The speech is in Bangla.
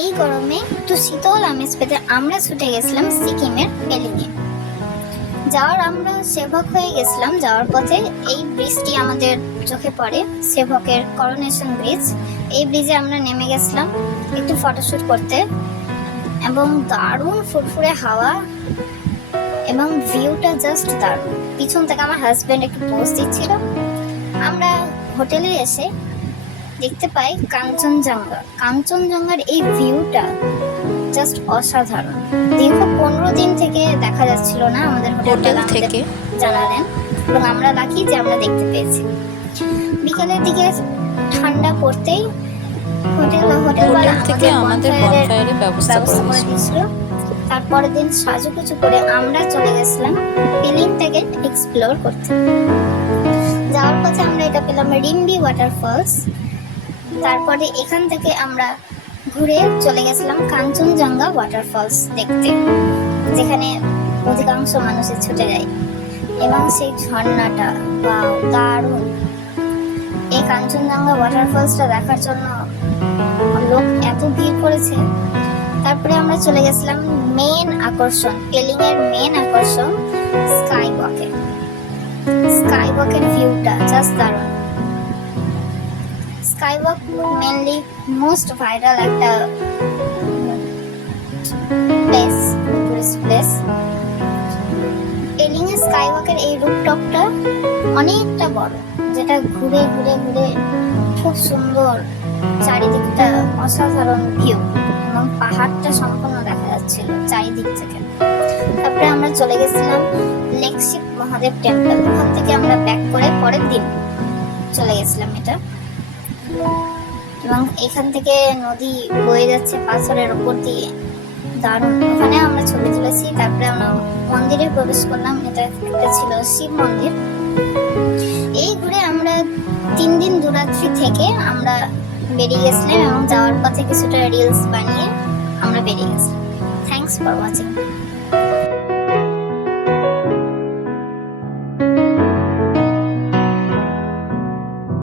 এই গরমে একটু শীতল আমেজ পেতে আমরা ছুটে গেছিলাম সিকিমের পেলিংয়ে। আমরা সেভক হয়ে গেছিলাম। যাওয়ার পথে এই ব্রিজটি আমাদের চোখে পড়ে, সেভকের করোনেশন ব্রিজ। এই ব্রিজে আমরা নেমে গেছিলাম একটু ফটোশ্যুট করতে, এবং দারুণ ফুরফুরে হাওয়া এবং ভিউটা জাস্ট দারুণ। পিছন থেকে আমার হাজব্যান্ড একটু পোজ দিচ্ছিল। আমরা হোটেলে এসে দেখতে পাই কাঞ্চনজঙ্ঘার এই ভিউটা জাস্ট অসাধারণ। দীর্ঘ 15 দিন থেকে দেখা যাচ্ছিল না আমাদের হোটেল থেকে জানালেন, এবং আমরা লাকি যে আমরা দেখতে পেয়েছি। বিকালের দিকে ঠান্ডা পড়তেই হোটেল থেকে আমাদের বনফায়ারের ব্যবস্থা করে দিয়েছিল। তারপরের দিন সাজুগুজু করে আমরা চলে গেছিলাম পেলিং থেকে এক্সপ্লোর করতে। যাওয়ার পথে আমরা এটা পেলাম রিম্বি ওয়াটারফলস। তারপরে এখান থেকে আমরা ঘুরে চলে গেছিলাম কাঞ্চনজঙ্ঘা ওয়াটারফলস দেখতে, যেখানে অধিকাংশ মানুষের ছুটে যায়। এবং সেই ঝর্ণাটা দারুণ। এই কাঞ্চনজঙ্ঘা ওয়াটারফলসটা দেখার জন্য লোক এত ভিড় করেছে। তারপরে আমরা চলে গেছিলাম মেন আকর্ষণ, পেলিং এর মেন আকর্ষণ স্কাইওয়াকের ভিউটা জাস্ট দারুণ। স্কাইওয়াক মেনলি মোস্ট ভাইরাল একটা টুরিস্ট প্লেস। পেলিং এর স্কাইওয়াকের এই রুফটপটা অনেকটা বড়, যেটা ঘুরে ঘুরে ঘুরে খুব সুন্দর, চারিদিকটা অসাধারণ ভিউ, এবং পাহাড়টা সম্পূর্ণ দেখা যাচ্ছিল চারিদিক থেকে। তারপরে আমরা চলে গেছিলাম লেকশিপ মহাদেব টেম্পল। ওখান থেকে আমরা ব্যাক করে পরের দিন চলে গেছিলাম এটা, এবং এখান থেকে নদী বয়ে যাচ্ছে পাথরের উপর দিয়ে, দারুণ। ওখানে আমরা ছবি তুলেছি। তারপরে আমরা মন্দিরে প্রবেশ করলাম। এটা একটা ছিল শিব মন্দির। এই ঘুরে আমরা 3 দিন 2 রাত্রি থেকে আমরা বেরিয়ে গেছিলাম, এবং যাওয়ার পথে কিছুটা রিলস বানিয়ে আমরা বেরিয়ে গেছিলাম। Thanks for watching.